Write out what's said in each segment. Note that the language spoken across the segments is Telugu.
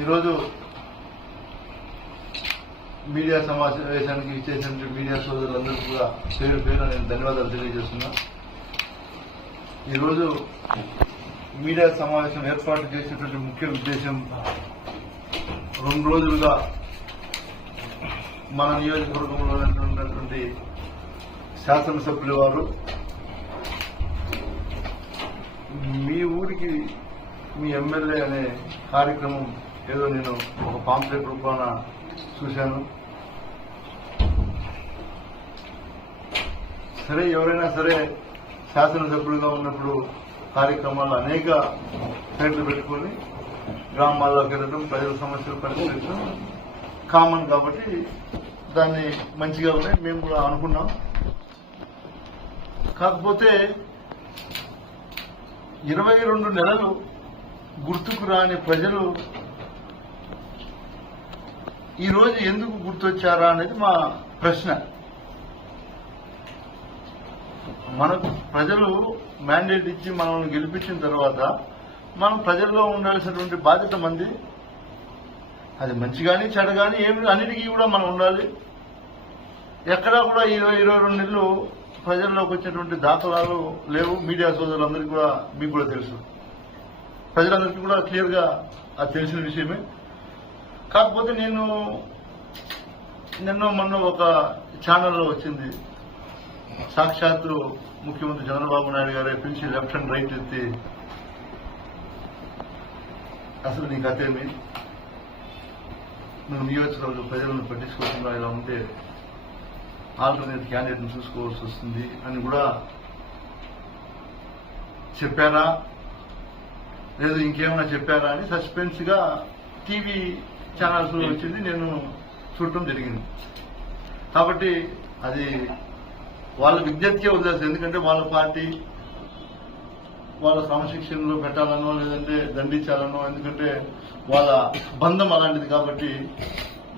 ఈరోజు మీడియా సమావేశానికి ఇచ్చేసిన మీడియా సోదరులందరూ కూడా పేరు పేరు నేను ధన్యవాదాలు తెలియజేస్తున్నా. ఈరోజు మీడియా సమావేశం ఏర్పాటు చేసినటువంటి ముఖ్య ఉద్దేశం 2 రోజులుగా మన నియోజకవర్గంలో ఉన్నటువంటి శాసనసభ్యుల వారు మీ ఊరికి మీ ఎమ్మెల్యే అనే కార్యక్రమం ఏదో నేను ఒక పాంప్లెట్ రూపాన చూశాను. సరే, ఎవరైనా సరే శాసనసభ్యులుగా ఉన్నప్పుడు కార్యక్రమాలు అనేక పేర్లు పెట్టుకొని గ్రామాల్లోకి వెళ్ళడం, ప్రజల సమస్యలు పరిష్కరించడం కామన్ కాబట్టి దాన్ని మంచిగా ఉన్నాయి మేము కూడా అనుకున్నాం. కాకపోతే 22 నెలలు గుర్తుకు రాని ప్రజలు ఈరోజు ఎందుకు గుర్తొచ్చారా అనేది మా ప్రశ్న. మనకు ప్రజలు మ్యాండేట్ ఇచ్చి మనల్ని గెలిపించిన తర్వాత మనం ప్రజల్లో ఉండాల్సినటువంటి బాధ్యత మంది. అది మంచి కానీ చెడు కానీ ఏమి అన్నిటికీ కూడా మనం ఉండాలి. ఎక్కడా కూడా 22 నెలలు ప్రజల్లోకి వచ్చినటువంటి దాఖలాలు లేవు. మీడియా సోదరులందరికీ కూడా మీకు కూడా తెలుసు, ప్రజలందరికీ కూడా క్లియర్ గా అది తెలిసిన విషయమే. కాకపోతే నిన్న మొన్న ఒక ఛానల్లో వచ్చింది, సాక్షాత్తు ముఖ్యమంత్రి చంద్రబాబు నాయుడు గారే పిలిచి లెఫ్ట్ అండ్ రైట్ ఎత్తి అసలు నీ కథేమి, నువ్వు నియోజకవర్గ ప్రజలను పట్టించుకోకుండా ఇలా ఉంటే ఆల్టర్నేట్ క్యాండిడేట్ని చూసుకోవాల్సి వస్తుంది అని కూడా చెప్పారా, లేదు ఇంకేమైనా చెప్పారా అని సస్పెన్స్ గా టీవీ ఛానల్స్ లో వచ్చింది, నేను చూడటం జరిగింది. కాబట్టి అది వాళ్ళ విజ్ఞప్తికే వదిలేసి, ఎందుకంటే వాళ్ళ పార్టీ వాళ్ళ క్రమశిక్షణలో పెట్టాలనో లేదంటే దండించాలనో, ఎందుకంటే వాళ్ళ బంధం అలాంటిది కాబట్టి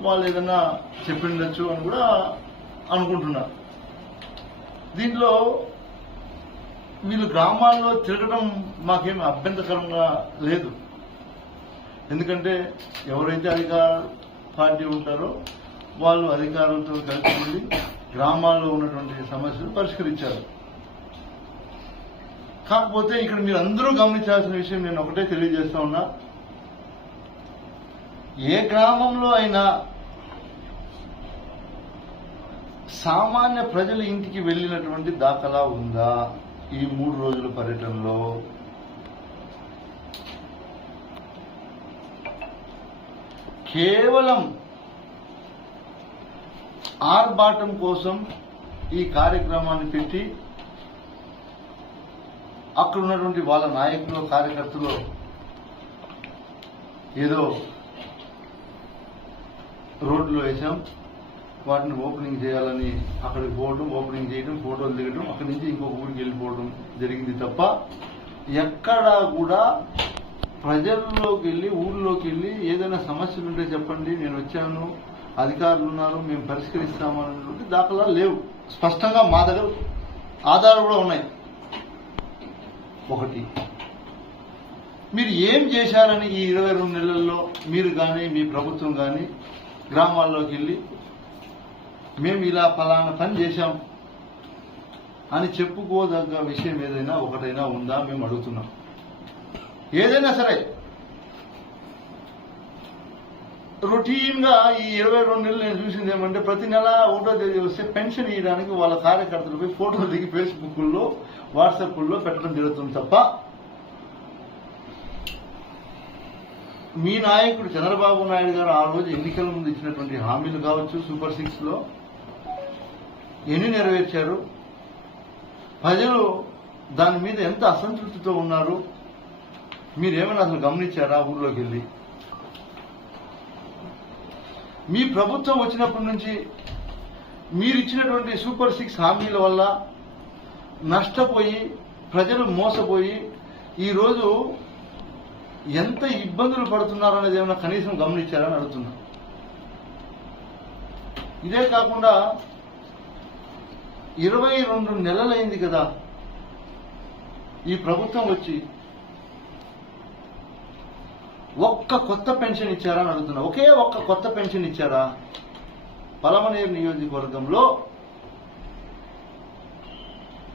వాళ్ళు ఏదన్నా చెప్పిండొచ్చు అని కూడా అనుకుంటున్నారు. దీంట్లో వీళ్ళు గ్రామాల్లో తిరగడం మాకేం అభ్యంతరకరంగా లేదు. ఎందుకంటే ఎవరైతే అధికార పార్టీ ఉంటారో వాళ్ళు అధికారులతో కలిసి వెళ్ళి గ్రామాల్లో ఉన్నటువంటి సమస్యలు పరిష్కరించారు. కాకపోతే ఇక్కడ మీరు అందరూ గమనించాల్సిన విషయం నేను ఒకటే తెలియజేస్తా ఉన్నా, ఏ గ్రామంలో అయినా సామాన్య ప్రజల ఇంటికి వెళ్ళినటువంటి దాఖలా ఉందా ఈ 3 రోజుల పర్యటనలో? కేవలం ఆర్భాటం కోసం ఈ కార్యక్రమాన్ని పెట్టి అక్కడ ఉన్నటువంటి వాళ్ళ నాయకులు కార్యకర్తలు ఏదో రోడ్లు వేశాం, వాటిని ఓపెనింగ్ చేయాలని అక్కడికి పోవడం, ఓపెనింగ్ చేయడం, ఫోటోలు దిగడం, అక్కడి నుంచి ఇంకొక ఊరికి వెళ్ళిపోవడం జరిగింది తప్ప ఎక్కడా కూడా ప్రజల్లోకి వెళ్ళి ఊళ్ళోకి వెళ్ళి ఏదైనా సమస్యలు ఉంటే చెప్పండి, నేను వచ్చాను, అధికారులు ఉన్నారు, మేము పరిష్కరిస్తామన్నటువంటి దాఖలాలు లేవు. స్పష్టంగా మా దగ్గర ఆధారాలు కూడా ఉన్నాయి. ఒకటి, మీరు ఏం చేశారని ఈ 22 నెలల్లో మీరు కానీ మీ ప్రభుత్వం కానీ గ్రామాల్లోకి వెళ్ళి మేము ఇలా ఫలానా పని చేశాం అని చెప్పుకోదగ్గ విషయం ఏదైనా ఒకటైనా ఉందా మేము అడుగుతున్నాం. ఏదైనా సరే రొటీన్ గా ఈ 22 నెలలు నేను చూసింది ఏమంటే, ప్రతి నెల 1వ తేదీ వస్తే పెన్షన్ ఇవ్వడానికి వాళ్ళ కార్యకర్తలపై ఫోటోలు దిగి ఫేస్బుక్లో వాట్సాప్లో పెట్టడం జరుగుతుంది తప్ప మీ నాయకుడు చంద్రబాబు నాయుడు గారు ఆ రోజు ఎన్నికల ముందు ఇచ్చినటువంటి హామీలు కావచ్చు, సూపర్ 6 లో ఎన్ని నెరవేర్చారు, ప్రజలు దాని మీద ఎంత అసంతృప్తితో ఉన్నారు, మీరేమైనా అసలు గమనించారా? ఊర్లోకి వెళ్ళి మీ ప్రభుత్వం వచ్చినప్పటి నుంచి మీరు ఇచ్చినటువంటి సూపర్ 6 హామీల వల్ల నష్టపోయి ప్రజలు మోసపోయి ఈరోజు ఎంత ఇబ్బందులు పడుతున్నారనేది ఏమైనా కనీసం గమనించారని అడుగుతున్నా. ఇదే కాకుండా 22 నెలలైంది కదా ఈ ప్రభుత్వం వచ్చి, ఒక్క కొత్త పెన్షన్ ఇచ్చారా అని అడుగుతున్నా. ఒకే ఒక్క కొత్త పెన్షన్ ఇచ్చారా? పలమనేరు నియోజకవర్గంలో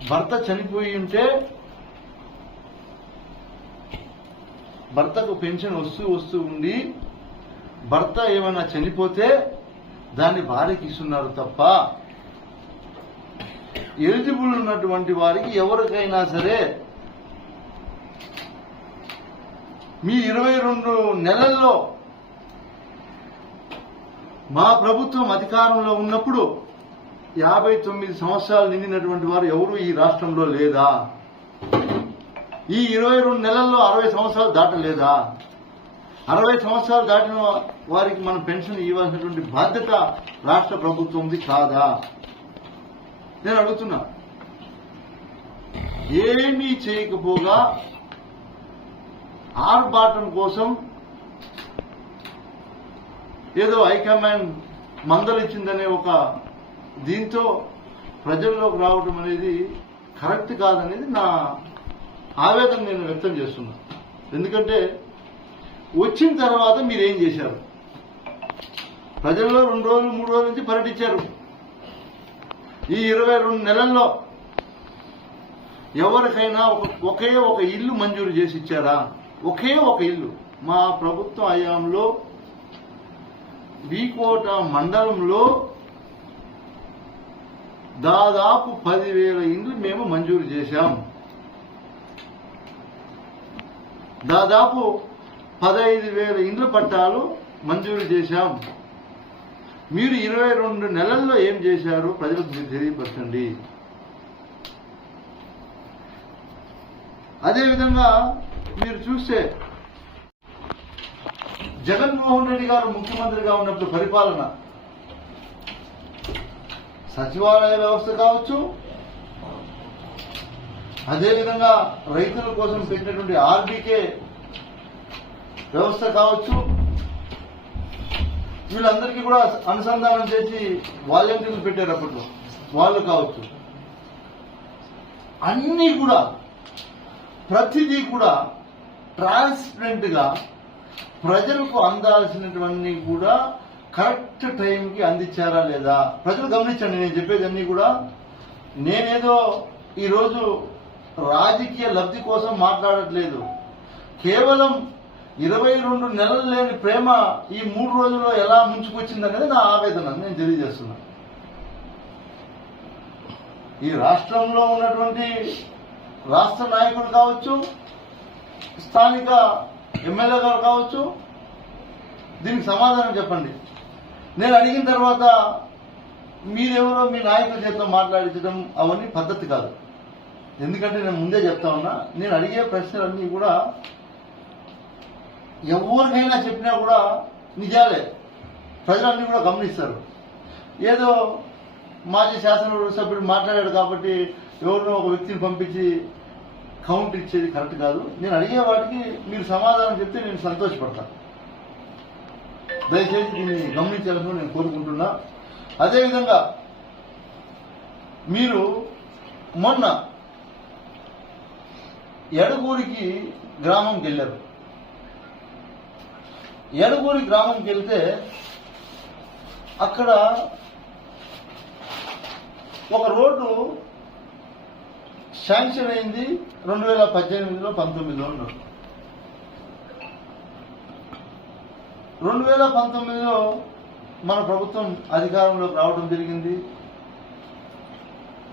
భర్త చనిపోయి ఉంటే భర్తకు పెన్షన్ వస్తూ ఉండి భర్త ఏమైనా చనిపోతే దాన్ని భార్యకి ఇస్తున్నారు తప్ప ఎలిజిబుల్ ఉన్నటువంటి వారికి ఎవరికైనా సరే మీ 22 నెలల్లో మా ప్రభుత్వం అధికారంలో ఉన్నప్పుడు 59 సంవత్సరాలు నిండినటువంటి వారు ఎవరు ఈ రాష్ట్రంలో లేదా? ఈ 22 నెలల్లో 60 సంవత్సరాలు దాటలేదా? 60 సంవత్సరాలు దాటిన వారికి మనం పెన్షన్ ఇవ్వాల్సినటువంటి బాధ్యత రాష్ట్ర ప్రభుత్వంది కాదా? నేను అడుగుతున్నా. ఏమీ చేయకపోగా ఆర్భాటం కోసం ఏదో హైకమాండ్ మందలిచ్చిందనే ఒక దీంతో ప్రజల్లోకి రావడం అనేది కరెక్ట్ కాదనేది నా ఆవేదన నేను వ్యక్తం చేస్తున్నా. ఎందుకంటే వచ్చిన తర్వాత మీరేం చేశారు? ప్రజల్లో 2 రోజులు 3 రోజుల నుంచి పర్యటించారు. ఈ 22 నెలల్లో ఎవరికైనా ఒకే ఒక ఇల్లు మంజూరు చేసి ఇచ్చారా? ఒకే ఒక ఇల్లు. మా ప్రభుత్వ హయాంలో వీకోట మండలంలో దాదాపు 10,000 ఇండ్లు మేము మంజూరు చేశాం. దాదాపు 15,000 ఇండ్ల పట్టాలు మంజూరు చేశాం. మీరు 22 నెలల్లో ఏం చేశారు ప్రజలకు మీరు తెలియపరచండి. అదేవిధంగా మీరు చూస్తే జగన్మోహన్ రెడ్డి గారు ముఖ్యమంత్రిగా ఉన్నప్పుడు పరిపాలన సచివాలయ వ్యవస్థ కావచ్చు, అదేవిధంగా రైతుల కోసం పెట్టినటువంటి ఆర్బీకే వ్యవస్థ కావచ్చు, వీళ్ళందరికీ కూడా అనుసంధానం చేసి వాలంటీర్లు పెట్టారు అప్పట్లో, వాళ్ళు కావచ్చు. అన్నీ కూడా ప్రతిదీ కూడా ట్రాన్స్పరెంట్ గా ప్రజలకు అందాల్సినటువంటి కూడా కరెక్ట్ టైంకి అందించారా లేదా ప్రజలు గమనించండి. నేను చెప్పేది అన్ని కూడా నేనేదో ఈరోజు రాజకీయ లబ్ధి కోసం మాట్లాడట్లేదు. కేవలం 22 నెలలు లేని ప్రేమ ఈ 3 రోజుల్లో ఎలా ముంచుకొచ్చిందనేది నా ఆవేదన నేను తెలియజేస్తున్నా. ఈ రాష్ట్రంలో ఉన్నటువంటి రాష్ట్ర నాయకులు కావచ్చు, స్థానిక ఎమ్మెల్యే గారు కావచ్చు, దీనికి సమాధానం చెప్పండి. నేను అడిగిన తర్వాత మీరెవరో మీ నాయకుల చేత మాట్లాడించడం అవన్నీ పద్ధతి కాదు. ఎందుకంటే నేను ముందే చెప్తా ఉన్నా, నేను అడిగే ప్రశ్నలన్నీ కూడా ఎవరికైనా చెప్పినా కూడా నిజాలే, ప్రజలన్నీ కూడా గమనిస్తారు. ఏదో మాజీ శాసనసభ్యుడు మాట్లాడాడు కాబట్టి ఎవరినో ఒక వ్యక్తిని పంపించి కౌంటర్ ఇచ్చేది కరెక్ట్ కాదు. నేను అడిగే వాటికి మీరు సమాధానం చెప్తే నేను సంతోషపడతాను. దయచేసి దీన్ని గమనించాలని నేను కోరుకుంటున్నా. అదేవిధంగా మీరు మొన్న ఎడగూరికి గ్రామంకి వెళ్ళారు. ఎడగూరి గ్రామంకి వెళ్తే అక్కడ ఒక రోడ్డు శాంక్షన్ అయింది 2018లో 19లో. 2019లో మన ప్రభుత్వం అధికారంలోకి రావడం జరిగింది.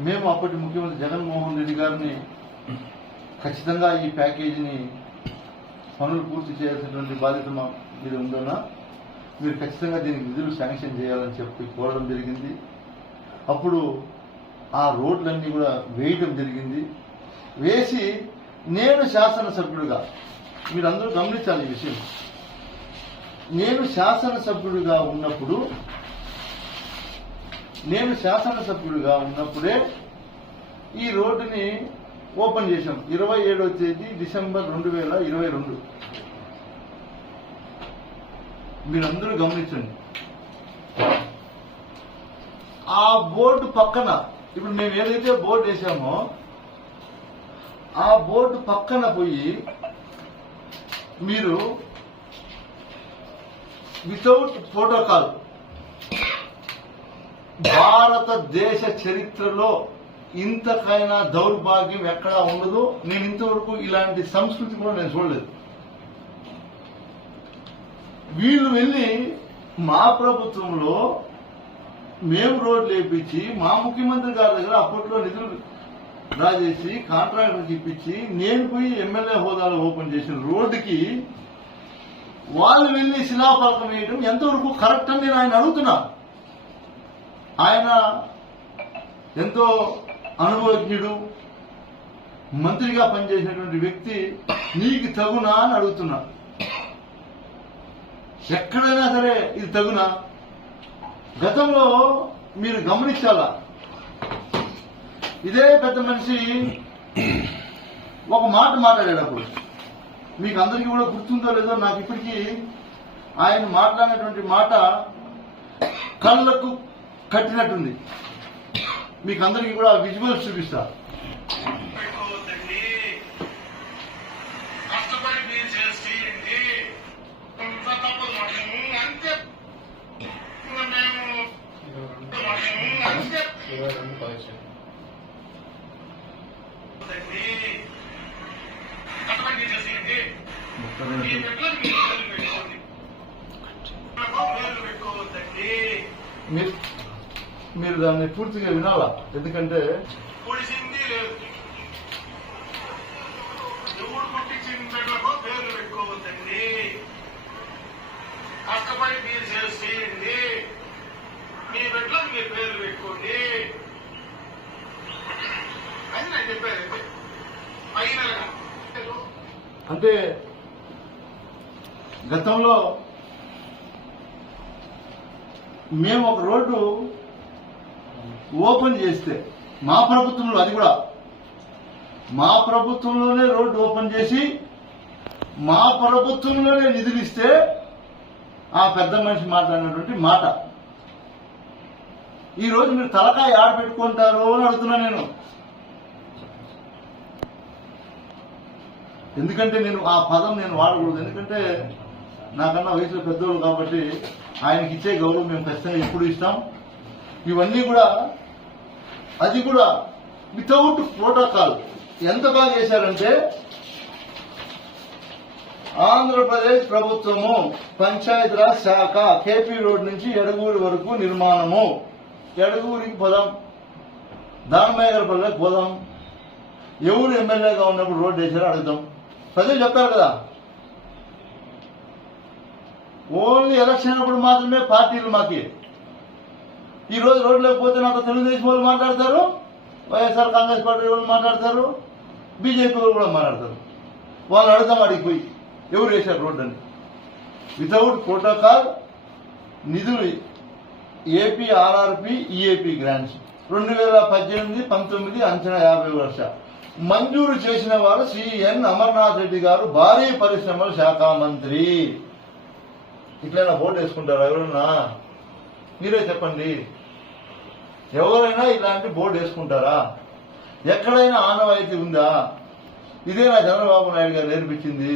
మేము అప్పటి ముఖ్యమంత్రి జగన్మోహన్ రెడ్డి గారిని ఖచ్చితంగా ఈ ప్యాకేజీని పనులు పూర్తి చేయాల్సినటువంటి బాధ్యత మా మీద ఉందన్నా, మీరు ఖచ్చితంగా దీనికి నిధులు శాంక్షన్ చేయాలని చెప్పి కోరడం జరిగింది. అప్పుడు ఆ రోడ్లన్నీ కూడా వేయడం జరిగింది. వేసి నేను శాసనసభ్యుడిగా, మీరందరూ గమనించాలి ఈ విషయం, నేను శాసనసభ్యుడిగా ఉన్నప్పుడే ఈ రోడ్డుని ఓపెన్ చేశాం. 27వ తేదీ డిసెంబర్ 2022. మీరందరూ గమనించండి. ఆ బోర్డు పక్కన ఇప్పుడు మేము ఏదైతే బోర్డు వేసామో ఆ బోర్డు పక్కన పోయి మీరు వితౌట్ ప్రోటోకాల్ భారతదేశ చరిత్రలో ఇంతకైనా దౌర్భాగ్యం ఎక్కడా ఉండదు. నేను ఇంతవరకు ఇలాంటి సంస్కృతి కూడా నేను చూడలేదు. వీళ్ళు వెళ్ళి మా ప్రభుత్వంలో మేము రోడ్లు వేయించి మా ముఖ్యమంత్రి గారి దగ్గర అప్పట్లో నిధులు డ్రా చేసి కాంట్రాక్టర్కి ఇప్పించి నేను పోయి ఎమ్మెల్యే హోదాలో ఓపెన్ చేసిన రోడ్డుకి వాళ్ళు వెళ్ళి శిలాఫలకం వేయడం ఎంతవరకు కరెక్ట్ అని నేను ఆయన అడుగుతున్నా. ఆయన ఎంతో అనుభవజ్ఞుడు, మంత్రిగా పనిచేసినటువంటి వ్యక్తి, నీకు తగునా అని అడుగుతున్నా. ఎక్కడైనా సరే ఇది తగునా? గతంలో మీరు గమనించాలా, ఇదే పెద్ద మనిషి ఒక మాట మాట్లాడేటప్పుడు మీకు అందరికీ కూడా గుర్తుందో లేదో నాకు ఇప్పటికీ ఆయన మాట్లాడినటువంటి మాట కళ్ళకు కట్టినట్టుంది. మీకు అందరికీ కూడా విజువల్స్ చూపిస్తా. మీరు దాన్ని పూర్తిగా వినాలా, ఎందుకంటే పొడిసింది లేదు, ఎవరు పుట్టించిన బిడ్డలకు పేర్లు పెట్టుకోవద్దండి, కష్టపడి మీరు చేయండి, మీ బిడ్డలకు మీరు పేర్లు పెట్టుకోండి అని నేను చెప్పాను. అయినగా అంటే గతంలో మేము ఒక రోడ్డు ఓపెన్ చేస్తే మా ప్రభుత్వంలో, అది కూడా మా ప్రభుత్వంలోనే రోడ్డు ఓపెన్ చేసి మా ప్రభుత్వంలోనే నిధులు ఇస్తే ఆ పెద్ద మనిషి మాట్లాడినటువంటి మాట ఈరోజు మీరు తలకాయ ఆడ పెట్టుకుంటారు అని అడుగుతున్నా నేను. ఎందుకంటే నేను ఆ పదం నేను వాడకూడదు, ఎందుకంటే నాకన్నా వయసులో పెద్దోళ్ళు కాబట్టి ఆయనకి ఇచ్చే గౌరవం మేము ఖచ్చితంగా ఎప్పుడు ఇస్తాం. ఇవన్నీ కూడా, అది కూడా వితౌట్ ప్రోటోకాల్. ఎంత బాగా చేశారంటే, ఆంధ్రప్రదేశ్ ప్రభుత్వము పంచాయతీరాజ్ శాఖ కేపీ రోడ్ నుంచి ఎడగూరి వరకు నిర్మాణము. ఎడగూరికి పోదాం, దానమేగరపల్లికి పోదాం, ఎవరు ఎమ్మెల్యేగా ఉన్నప్పుడు రోడ్డు వేసారో అడుగుతాం. ప్రజలు చెప్తారు కదా, ఓన్లీ ఎలక్షన్ అప్పుడు మాత్రమే పార్టీలు మాకి. ఈ రోజు రోడ్డు లేకపోతే నాతో తెలుగుదేశం వాళ్ళు మాట్లాడతారు, వైఎస్ఆర్ కాంగ్రెస్ పార్టీ వాళ్ళు మాట్లాడతారు, బీజేపీ వాళ్ళు కూడా మాట్లాడతారు. వాళ్ళు అడుగుతాం అడిగిపోయి ఎవరు వేశారు రోడ్డు అని. వితౌట్ ప్రోటోకాల్ నిధులు ఏపీ ఆర్ఆర్పి ఈఏపీ గ్రాంట్స్ 2018-19 అంచనా 50 లక్ష మంజూరు చేసిన వారు సిఎన్ అమర్నాథ్ రెడ్డి గారు, భారీ పరిశ్రమల శాఖ మంత్రి. ఇట్లైనా బోర్డు వేసుకుంటారా ఎవరన్నా? మీరే చెప్పండి, ఎవరైనా ఇలాంటి బోర్డు వేసుకుంటారా? ఎక్కడైనా ఆనవాయితీ ఉందా? ఇదే నా చంద్రబాబు నాయుడు గారు నేర్పించింది.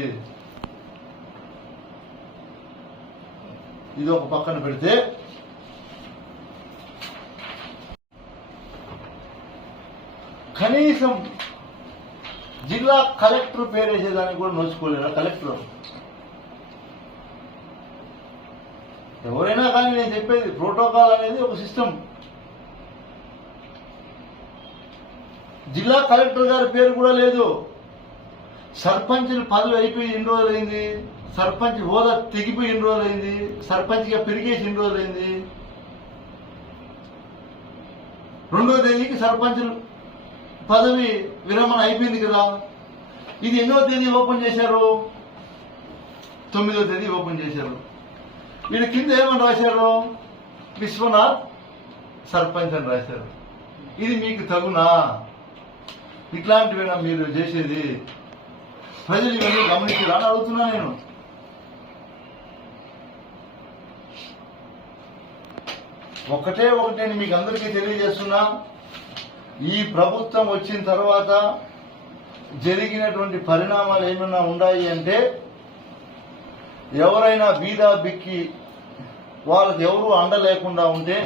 ఇది ఒక పక్కన పెడితే, కనీసం జిల్లా కలెక్టర్ పేరు వేసేదానికి కూడా నోచుకోలేరా కలెక్టర్? ఎవరైనా కానీ నేను చెప్పేది, ప్రోటోకాల్ అనేది ఒక సిస్టమ్. జిల్లా కలెక్టర్ గారి పేరు కూడా లేదు. సర్పంచ్ల పదవి అయిపోయి ఎన్ని రోజులైంది? సర్పంచ్ హోదా తెగిపోయి ఎన్ని రోజులైంది? సర్పంచ్గా పెరిగేసి ఎన్ని రోజులైంది? 2వ తేదీకి సర్పంచ్ పదవి విరమణ అయిపోయింది కదా. ఇది ఎన్నో తేదీ ఓపెన్ చేశారు? 9వ తేదీ ఓపెన్ చేశారు. వీళ్ళ కింద ఏమని రాశారు? విశ్వనాథ్ సర్పంచ్ అని రాశారు. ఇది మీకు తగునా? ఇట్లాంటివేనా మీరు చేసేది? ప్రజలు ఇవన్నీ గమనించారా అని అడుగుతున్నా నేను. ఒకటే నేను మీకు అందరికీ తెలియజేస్తున్నా, ఈ ప్రభుత్వం వచ్చిన తర్వాత జరిగినటువంటి పరిణామాలు ఏమైనా ఉన్నాయి అంటే, ఎవరైనా బీదా బిక్కి వాళ్ళకి ఎవరు అండ లేకుండా ఉంటే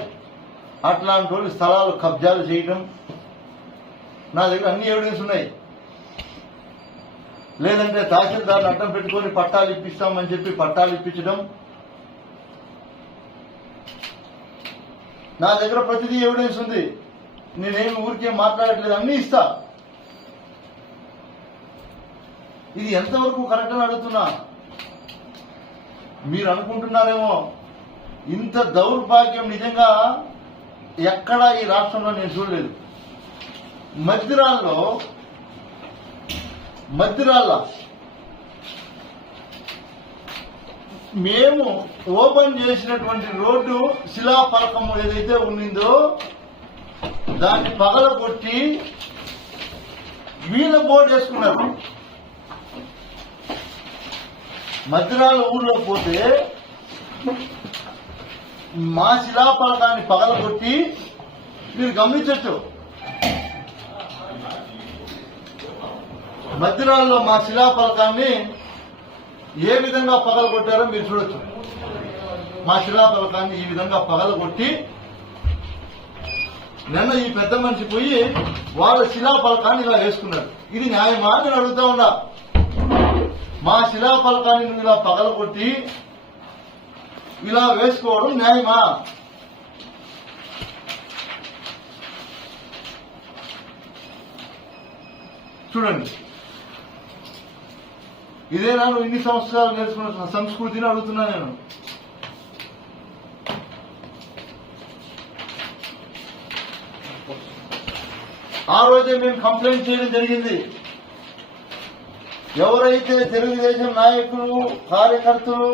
అట్లాంటి వాళ్ళు స్థలాలు కబ్జాలు చేయడం, నా దగ్గర అన్ని ఎవిడెన్స్ ఉన్నాయి. లేదంటే తహసీల్దార్ని అడ్డం పెట్టుకొని పట్టాలు ఇప్పిస్తామని చెప్పి పట్టాలు ఇప్పించడం, నా దగ్గర ప్రతిదీ ఎవిడెన్స్ ఉంది. నేనేమి ఊరికే మాట్లాడట్లేదు, అన్ని ఇస్తా. ఇది ఎంతవరకు కరెక్ట్ అని అడుగుతున్నా. మీరు అనుకుంటున్నారేమో ఇంత దౌర్భాగ్యం నిజంగా ఎక్కడా ఈ రాష్ట్రంలో నేను చూడలేదు. మద్దిరాళ్ళ మేము ఓపెన్ చేసినటువంటి రోడ్డు శిలాఫలకం ఏదైతే ఉన్నిందో దాన్ని పగలగొట్టి వీళ్ళ బోర్డు వేసుకున్నారు. మద్దిరాళ్ళ ఊర్లో పోతే మా శిలాఫలకాన్ని పగలగొట్టి మీరు గమనించచ్చు. మద్దిరాల్లో మా శిలాఫలకాన్ని ఏ విధంగా పగలగొట్టారో మీరు చూడొచ్చు. మా శిలాఫలకాన్ని ఈ విధంగా పగలగొట్టి నిన్న ఈ పెద్ద మనిషి పోయి వాళ్ళ శిలాఫలకాన్ని ఇలా వేసుకున్నారు. ఇది న్యాయమా నేను అడుగుతా ఉన్నా. మా శిలాఫలకాన్ని నువ్వు ఇలా పగలగొట్టి ఇలా వేసుకోవడం న్యాయమా? చూడండి, ఇదేనా నువ్వు ఇన్ని సంవత్సరాలు నేర్చుకున్న సంస్కృతిని అడుగుతున్నా నేను. ఆ రోజే మేము కంప్లైంట్ చేయడం జరిగింది. ఎవరైతే తెలుగుదేశం నాయకులు కార్యకర్తలు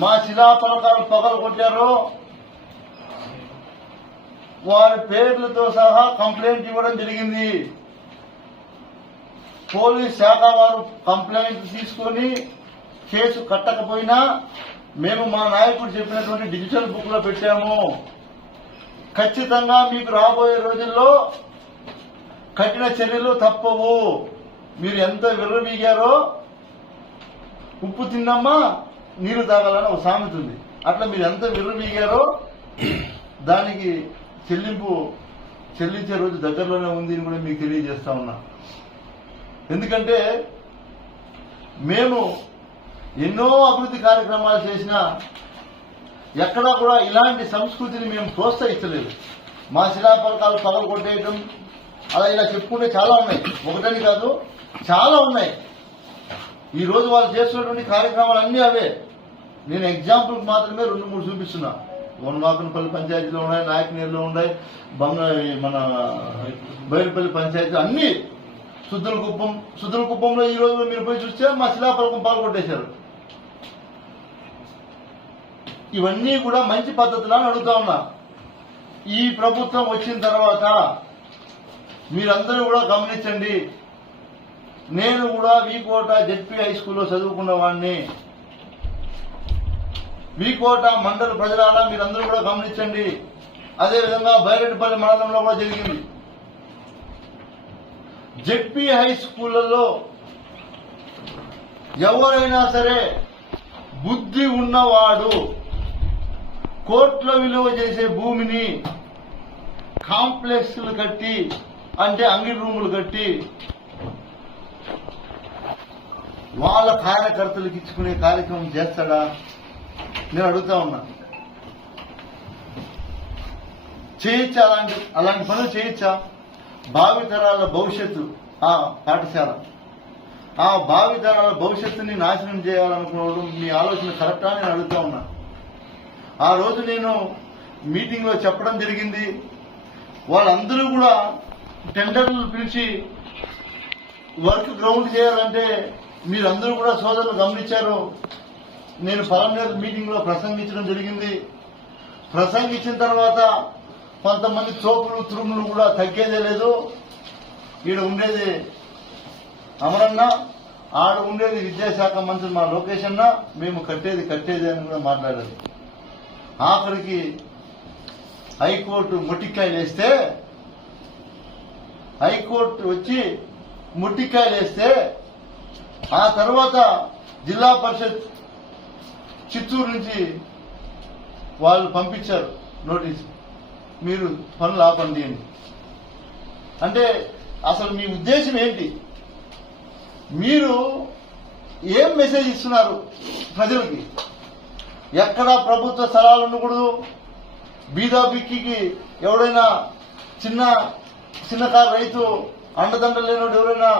మా శిలాఫలకాలు పగలగొట్టారో వారి పేర్లతో సహా కంప్లైంట్ ఇవ్వడం జరిగింది. పోలీస్ శాఖ వారు కంప్లైంట్ తీసుకొని కేసు కట్టకపోయినా మేము మా నాయకుడు చెప్పినటువంటి డిజిటల్ బుక్ లో పెట్టాము. ఖచ్చితంగా మీకు రాబోయే రోజుల్లో కఠిన చర్యలు తప్పవు. మీరు ఎంత విర్రవీగారో ఉప్పు తిన్నమ్మా నీళ్లు తాగాలని ఒక సామెత ఉంది. అట్లా మీరు ఎంత విర్రవీగారో దానికి చెల్లించే రోజు దగ్గరలోనే ఉంది అని కూడా మీకు తెలియజేస్తా ఉన్నా. ఎందుకంటే మేము ఎన్నో అభివృద్ధి కార్యక్రమాలు చేసినా ఎక్కడా కూడా ఇలాంటి సంస్కృతిని మేము ప్రోత్సహించలేదు. మా శిలాఫలకాలు పగలు కొట్టేయటం అలా ఇలా చెప్పుకుంటే చాలా ఉన్నాయి, ఒకటని కాదు చాలా ఉన్నాయి. ఈ రోజు వాళ్ళు చేస్తున్నటువంటి కార్యక్రమాలు అన్నీ అవే. నేను ఎగ్జాంపుల్ మాత్రమే 2-3 చూపిస్తున్నా. వనమాకనపల్లి పంచాయతీలో ఉన్నాయి, నాయకనేరులో ఉన్నాయి, మన బైరుపల్లి పంచాయతీ అన్ని, సుద్దులకుప్పంలో ఈ రోజు మీరు పోయి చూస్తే మా శిలాఫలకం పాల్గొట్టేశారు. ఇవన్నీ కూడా మంచి పద్ధతులని అడుగుతా ఉన్నా. ఈ ప్రభుత్వం వచ్చిన తర్వాత మీరందరూ కూడా గమనించండి. నేను కూడా వీకోట జెడ్పీ హై స్కూల్లో చదువుకున్న వాడిని. వీకోట మండల ప్రజలారా మీరందరూ కూడా గమనించండి. అదేవిధంగా బైరెడ్డిపల్లి మండలంలో కూడా జరిగింది. జెడ్పీ హై స్కూళ్లలో ఎవరైనా సరే బుద్ధి ఉన్నవాడు కోట్ల విలువ చేసే భూమిని కాంప్లెక్స్లు కట్టి, అంటే అంగడి రూములు కట్టి వాళ్ళ కార్యకర్తలకు ఇచ్చుకునే కార్యక్రమం చేస్తాడా? నేను అడుగుతా ఉన్నా. చేయొచ్చా? అలాంటి పనులు చేయొచ్చా? భావితరాల భవిష్యత్తు ఆ పాఠశాల, ఆ భావితరాల భవిష్యత్తుని నాశనం చేయాలనుకోవడం మీ ఆలోచన కరెక్టా? నేను అడుగుతా ఉన్నా. ఆ రోజు నేను మీటింగ్ లో చెప్పడం జరిగింది. వాళ్ళందరూ కూడా టెండర్లు పిలిచి వర్క్ గ్రౌండ్ చేయాలంటే మీరందరూ కూడా సోదరులు గమనించారు. నేను పలమనేరు మీటింగ్ లో ప్రసంగించడం జరిగింది. ప్రసంగించిన తర్వాత కొంతమంది చోపులు తురుములు కూడా తగ్గేదే లేదు. ఈడ ఉండేది అమరన్న, ఆడ ఉండేది విద్యాశాఖ మంత్రి మా లోకేష్ అన్న, మేము కట్టేది అని కూడా మాట్లాడారు. ఆఖరికి హైకోర్టు మొట్టికాయలు వేస్తే, హైకోర్టు వచ్చి మొట్టికాయలు వేస్తే, ఆ తర్వాత జిల్లా పరిషత్ చిత్తూరు నుంచి వాళ్ళు పంపించారు నోటీస్, మీరు పనులు ఆపండి అని. అంటే అసలు మీ ఉద్దేశం ఏంటి? మీరు ఏం మెసేజ్ ఇస్తున్నారు ప్రజలకి? ఎక్కడా ప్రభుత్వ స్థలాలు ఉండకూడదు, బీదా బిక్కికి ఎవడైనా చిన్నకారు రైతు అండదండలు లేనివాడు ఎవరైనా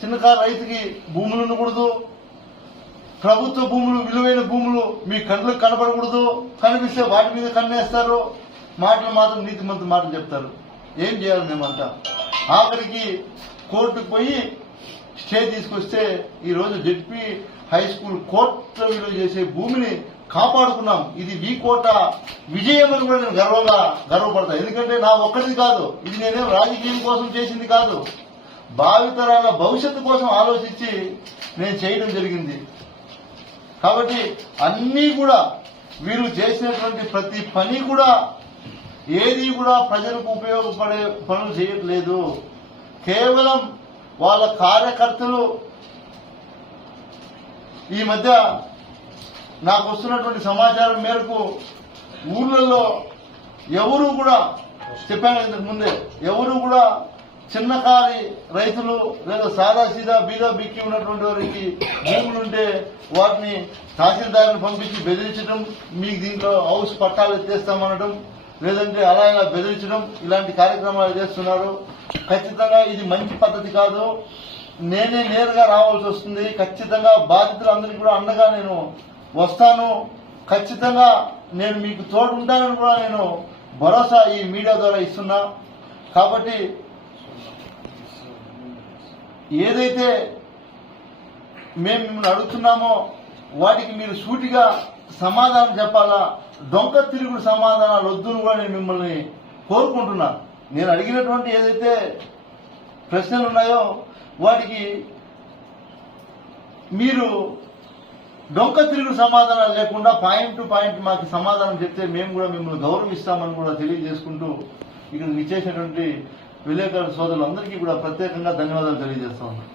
చిన్నకారు రైతుకి భూములు ఉండకూడదు, ప్రభుత్వ భూములు విలువైన భూములు మీ కళ్ళకు కనపడకూడదు, కనిపిస్తే వాటి మీద కన్నేస్తారు, మాటలు మాత్రం నీతిమంత మాటలు చెప్తారు. ఏం చేయాలి మేమంతా? ఆఖరికి కోర్టుకు పోయి స్టే తీసుకొస్తే ఈరోజు జెడ్పీ హై స్కూల్ కోట్ల విలువ చేసే భూమిని కాపాడుకున్నాం. ఇది మీ కోట విజయం అని కూడా నేను గర్వపడతా. ఎందుకంటే నా ఒక్కడిది కాదు, ఇది నేనేం రాజకీయం కోసం చేసింది కాదు, భావితరాల భవిష్యత్తు కోసం ఆలోచించి నేను చేయడం జరిగింది. కాబట్టి అన్నీ కూడా వీరు చేసినటువంటి ప్రతి పని కూడా ఏది కూడా ప్రజలకు ఉపయోగపడే పనులు చేయట్లేదు. కేవలం వాళ్ళ కార్యకర్తలు ఈ మధ్య నాకు వస్తున్నటువంటి సమాచారం మేరకు ఊర్లలో ఎవరు కూడా, చెప్పాను ఇంతకు ముందే, ఎవరు కూడా చిన్నకారి రైతులు లేదా సాదాసీదా బీదా బిక్కి ఉన్నటువంటి వారికి భూములుంటే వాటిని తహసీల్దార్ని పంపించి బెదిరించడం, మీకు దీంట్లో హౌస్ పట్టాలు ఎత్తేస్తామనడం, లేదంటే అలా ఇలా బెదిరించడం, ఇలాంటి కార్యక్రమాలు చేస్తున్నారు. ఖచ్చితంగా ఇది మంచి పద్ధతి కాదు. నేనే నేరుగా రావాల్సి వస్తుంది. ఖచ్చితంగా బాధితులందరికీ కూడా అండగా నేను వస్తాను. ఖచ్చితంగా నేను మీకు తోడు ఉంటానని కూడా నేను భరోసా ఈ మీడియా ద్వారా ఇస్తున్నా. కాబట్టి ఏదైతే మేము మిమ్మల్ని అడుగుతున్నామో వాటికి మీరు సూటిగా సమాధానం చెప్పాలా. డొంక తిరుగుడు సమాధానాలు వద్దును కూడా నేను మిమ్మల్ని కోరుకుంటున్నా. నేను అడిగినటువంటి ఏదైతే ప్రశ్నలు ఉన్నాయో వాటికి మీరు డొంక తిరుగుడు సమాధానాలు లేకుండా పాయింట్ టు పాయింట్ మాకు సమాధానం చెప్తే మేము కూడా మిమ్మల్ని గౌరవిస్తామని కూడా తెలియజేసుకుంటూ ఇక్కడ విచ్చేసినటువంటి విలేకరుల సోదరులందరికీ కూడా ప్రత్యేకంగా ధన్యవాదాలు తెలియజేస్తా ఉన్నాను.